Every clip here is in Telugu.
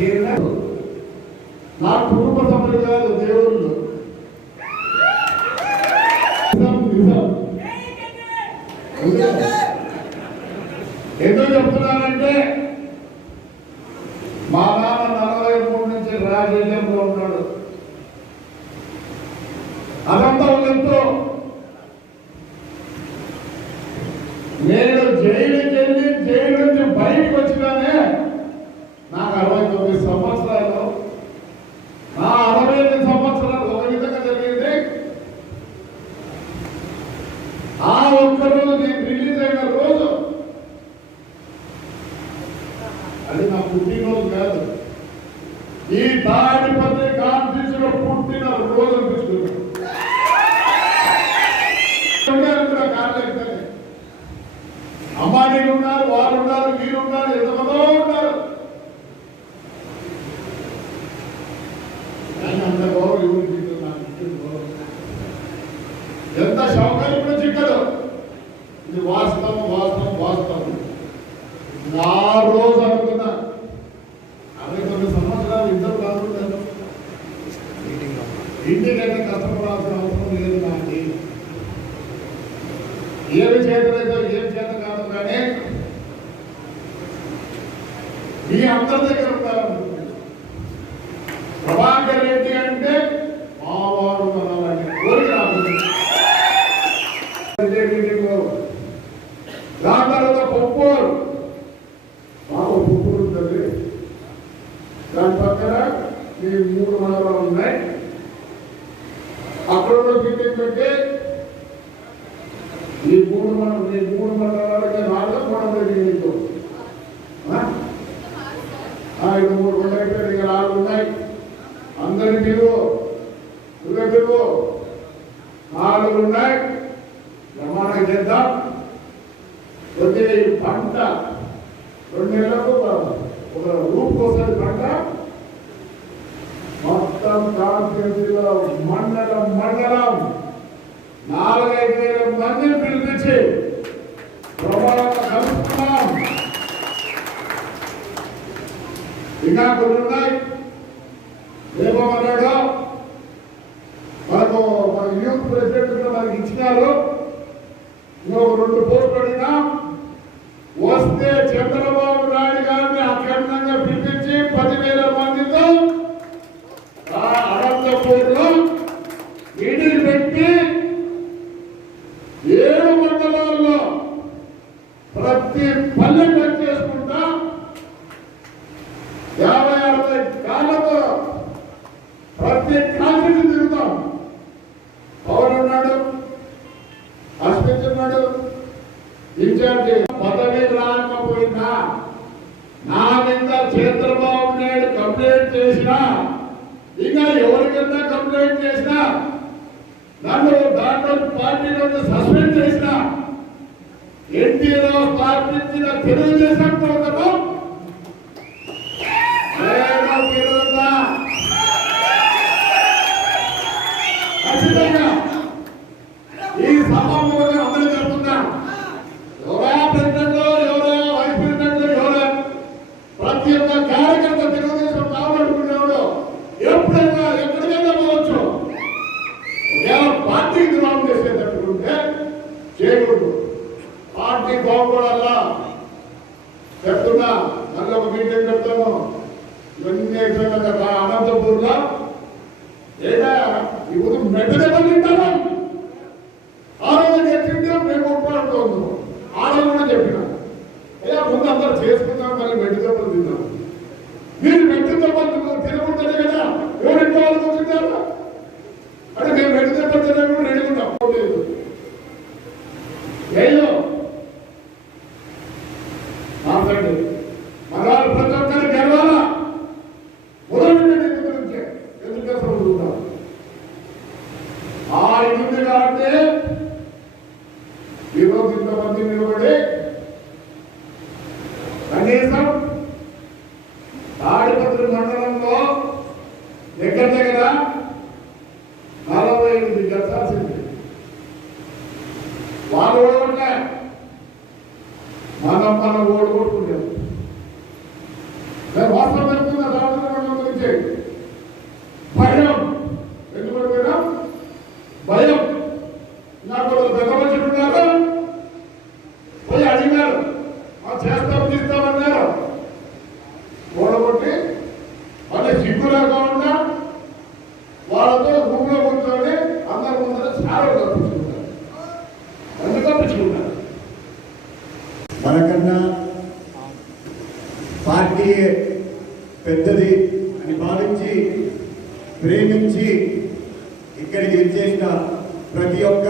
చేరిన నా కుటుంబ సభ్యులు కాదు దేవుళ్ళు ఎందుకు చెప్తున్నానంటే మా నాన్న 43 నుంచి రాజకీయంలో ఉన్నాడు. అదంతా ఎంతో నేను జైలుకి వెళ్ళి జైలు నుంచి బయటకు వచ్చినానే నాకు 69 సంవత్సరాలు. నా 65 సంవత్సరాలు ఒక విధంగా జరిగింది. ఆ ఒక్కరోజు నేను రిలీజ్ అయిన రోజు అది నా పుట్టినరోజు కాదు, ఈ తాడిపత్రి కాన్ఫరెన్స్లో పుట్టిన రోజు అనిపిస్తుంది. అమ్మాయిలు ఉన్నారు, వారు ఉన్నారు, వీరు ఉన్నారు, ఎంతమందో ఉన్నారు. అంత గౌరవం ఎంత సౌకర్యం కూడా చిక్కదు. ఇది వాస్తవం వాస్తవం వాస్తవం. ఆ రోజు అనుకున్నా 69 సంవత్సరాలు ఇద్దరు బాగుంటారు. ఇంటికైతే కష్టపడాల్సిన అవసరం లేదు. నాకు ఏమి చేతనైతే ఏం చేత కాదు, కానీ మీ అందరి దగ్గర ఉండాలనుకుంటున్నాను. ప్రభాకర్ రెడ్డి అంటే మావాడు అనాలని కోరిక దాని తర్వాత పొప్పూరు మాకు పొప్పూరు ఉంటుంది. దాని పక్కన మీ 3 మండలాలు ఉన్నాయి. అక్కడ మీటింగ్ పెట్టి ఈ 3 మండలాలకి 4 మండలం నీకు 3 మండలం అయిపోయి ఇంకా 4 ఉన్నాయి. అందరి మీరు నువ్వెందుకు 4 ఉన్నాయి. ప్రమాణం చేద్దాం. కొద్దిగా ఈ పంట 2 నెలలకు ఒక రూపు కోసం పంట మొత్తం కాన్స్టిట్యూన్సీలో మండలం 4-5 వేల మందిని పిలిపించి ప్రమాణం కలుపుతున్నాం. ఇంకా కొన్ని ఉన్నాయి. ఏమన్నాడు మనకు మన యూత్ ప్రెసిడెంట్ మనకి ఇచ్చినారు. ఇంకొక 2 పోస్టులు అడిగినా వస్తే చంద్రబాబు నాయుడు గారిని అఖండంగా పిలిపించి 10,000 మందితో అనంతపూర్లో మీటింగ్ పెట్టి 7 మండలాల్లో ప్రతి పల్లె టచ్ చేసుకుంటా 50-60 కాళ్ళతో ప్రతి కాన్స్టిట్యూన్సీ తిరుగుతాం. పవన్ ఉన్నాడు, అశ్విత్ ఉన్నాడు, ఇన్ఛార్జి. పదవి రాకపోయినా నా మీద చంద్రబాబు నాయుడు కంప్లైంట్ చేసినా, ఇంకా ఎవరికైనా కంప్లైంట్ చేసినా, నన్ను దాంట్లో పార్టీ నుండి సస్పెండ్ చేసిన, ఎన్టీఆర్ స్థాపించిన తెలుగుదేశం కోసము ఖచ్చితంగా ఈ సభాముఖంగా అందరూ జరుగుతున్నా. ఎవరా ప్రెసిడెంట్, ఎవరా వైస్ ప్రెసిడెంట్, ఎవరా ప్రతి ఒక్క కార్యకర్త తెలుగుదేశం కావాలనుకునేవాడు ఎప్పుడైనా ఎక్కడికైనా పోవచ్చు. ఒకవేళ పార్టీకి ద్రోహం చేసేటట్టుకుంటే చేయకూడదు. పార్టీ బాగుపడాలా చెప్తున్నా. మళ్ళీ ఒక మీటింగ్ పెడతాము. ఇవన్నీ అనంతపూర్లో ఏదా ఇప్పుడు మెట్టదెబ్బ తింటాను. ఆ రోజు చెప్పిందే మేము ఒప్పుకుంటూ ఆ రోజు కూడా చెప్పిన ముందు అందరూ చేసుకుందాం, మళ్ళీ మెట్టదెబ్బలు తిందాం. మీరు మెట్టదెబ్బలు తినకూడదు కదా, ఎవరింటి వాళ్ళు కూర్చుంటారు అంటే మేము మెట్టదెబ్బలు తినకుండా రెడీ ఉంటాం. ఏదో మాట్లాడు మన ప్రతి ఒక్కరు గెలవాలా. మొదటి గురించే ఎందుకంటే చదువుతాం. ఆ ఇది కాబట్టి ఈరోజు ఇంతమంది నిలబడి కనీసం తాడిపత్రి మండలంలో దగ్గర 45 గెలిచాల్సింది. వాళ్ళు ఓడగొట్టలే, మనం ఓడగొట్టుకుంటాం. వాస్తవం జరుగుతుందా? రూమ్లో కూర్చొని అందరి ముందర చాలా తప్పించుకుంటారు. ఎందుకు తప్పించుకుంటారు? మనకన్నా పార్టీ పెద్దది అని భావించి ప్రేమించి ఇక్కడికి విచ్చేసిన ప్రతి ఒక్క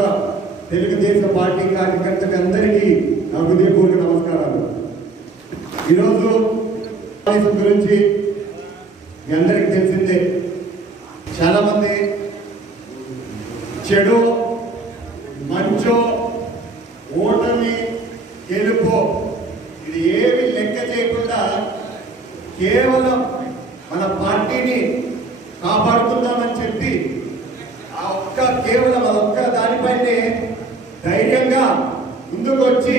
తెలుగుదేశం పార్టీ కార్యకర్తలకు అందరికీ నా హృదయపూర్వక నమస్కారాలు. ఈరోజు గురించి మీ అందరికీ తెలిసిందే. చాలా మంది చెడు మంచో ఓటమి గెలుపో ఇది ఏమి లెక్క చేయకుండా కేవలం మన పార్టీని కాపాడుతుందామని చెప్పి కేవలం అదొక్క దానిపైనే ధైర్యంగా ముందుకు వచ్చి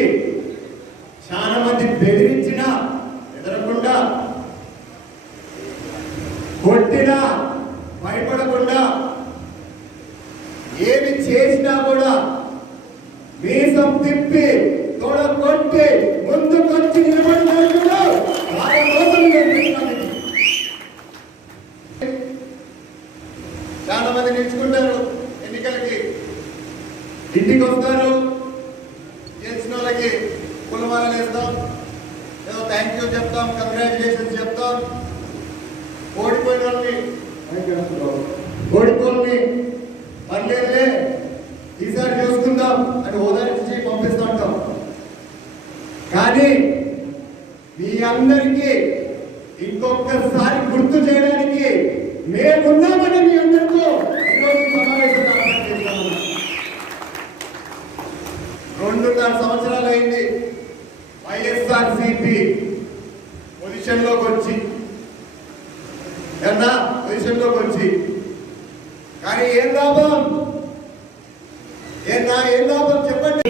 చాలా మంది బెదిరించినా ఎదరకుండా కొట్టినా భయపడకుండా ఏమి చేసినా కూడా మీసం తిప్పి తోడ కొట్టి ముందుకొచ్చి నిలబడినప్పుడు చాలా మంది నిలుచుకుంటారు. ఎన్నికలకి ఇంటికి వస్తారు, గెలిచిన వాళ్ళకి పులమాలలు వేస్తాం, ఏదో థ్యాంక్ యూ చెప్తాం, కంగ్రాచులేషన్స్ చెప్తాం. ఓడిపోయిన వాళ్ళని పర్లేదులే ఈసారి చూసుకుందాం అని ఓదార్చి పంపిస్తూ ఉంటాం. కానీ మీ అందరికీ ఇంకొకసారి గుర్తు చేయడానికి మేమున్నామని మీ అందరితో ఈరోజు సమావేశం 2.5 సంవత్సరాలు అయింది వైఎస్ఆర్సీపీ పొజిషన్లోకి వచ్చి కానీ ఏం లాభం చెప్పండి.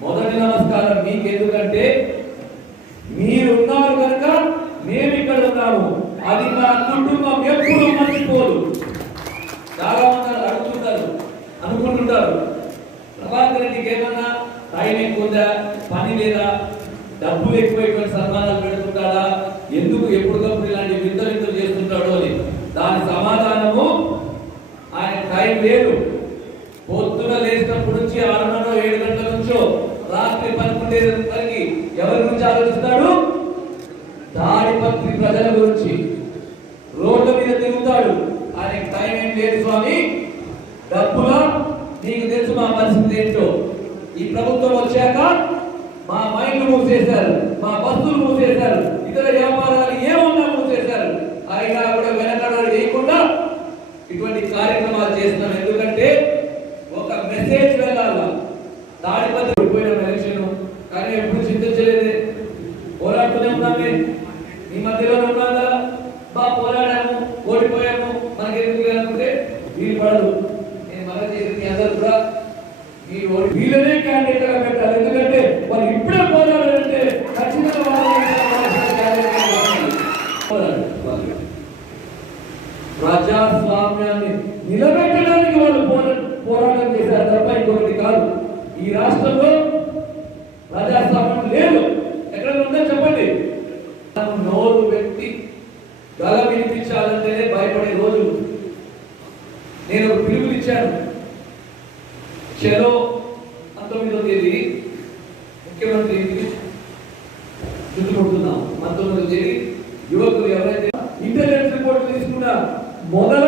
మొదటి నమస్కారం మీకు, ఎందుకంటే మీరున్నారు కనుక మేము ఇక్కడ ఉన్నాము. అది నా కుటుంబం ఎప్పుడు మర్చిపోదు. చాలా మంది అడుగుతుంటారు, అనుకుంటుంటారు, ప్రభాకర్ రెడ్డికి ఏమన్నా టైం ఎక్కువదా, పని లేదా, డబ్బులు ఎక్కువైపోయిన సన్మానాలు పెడుతుంటాడా, ఎందుకు ఎప్పటికప్పుడు ఇలాంటి వింతలు చేస్తుంటాడు అని. దాని సమాధానము ఆయన టైం లేదు. పొద్దున లేచినప్పటి నుంచి 6:30 7 గంటల నుంచో రాత్రి 11 వరకు ఎవరి గురించి ఆలోచిస్తాడు? తాడిపత్రి ప్రజల గురించి. రోడ్ల మీద తిరుగుతాడు. ఆయనకి టైం ఏం లేదు స్వామి. డబ్బులా నీకు తెలుసు మా పరిస్థితి ఏంటో. ఈ ప్రభుత్వం వచ్చాక మా మైండ్లు మూసేశారు, మా బస్సులు మూసేశారు, ఇతర వ్యాపారాలు ఏమన్నా మూసేశారు. అయినా కూడా వెనకడు వేయకుండా ఇటువంటి కార్యక్రమాలు చేస్తున్నాం. ఎందుకంటే ఒక మెసేజ్ వెళ్ళాల. తాడిపత్రి ఓడిపోయిన ఎలక్షన్ కానీ ఎప్పుడు చింతించలేదే, పోరాడుతూనే ఉన్నామే. ఈ మధ్యలోనే ఉన్నాదా పోరాడాము, ఓడిపోయాము, మనకి ఎందుకు అనుకుంటే వీలు పడదు. నేను మళ్ళీ చేసింది మీ అందరూ కూడా మీరు వీళ్ళనే క్యాండిడేట్ గా పెట్టాలి. ఎందుకంటే వాళ్ళు ఇప్పుడే పోరాడాలంటే ఖచ్చితంగా ప్రజాస్వామ్యాన్ని నిలబెట్టడానికి వాళ్ళు పోరాటం చేశారు తప్ప ఇంకొకటి కాదు. ఈ రాష్ట్రంలో ప్రజాస్వామ్యం లేదు. ఎక్కడ ఉందో చెప్పండి. నోరు వ్యక్తి గల వినిపించాలంటేనే భయపడే రోజులు. నేను ఒక పిలుపునిచ్చాను. చలో 19వ తేదీ ముఖ్యమంత్రి చుట్టుముడుతున్నాం. 19వ తేదీ యువకులు ఎవరైతే ఇంటెలిజెన్స్ రిపోర్ట్ తీసుకున్న మొదల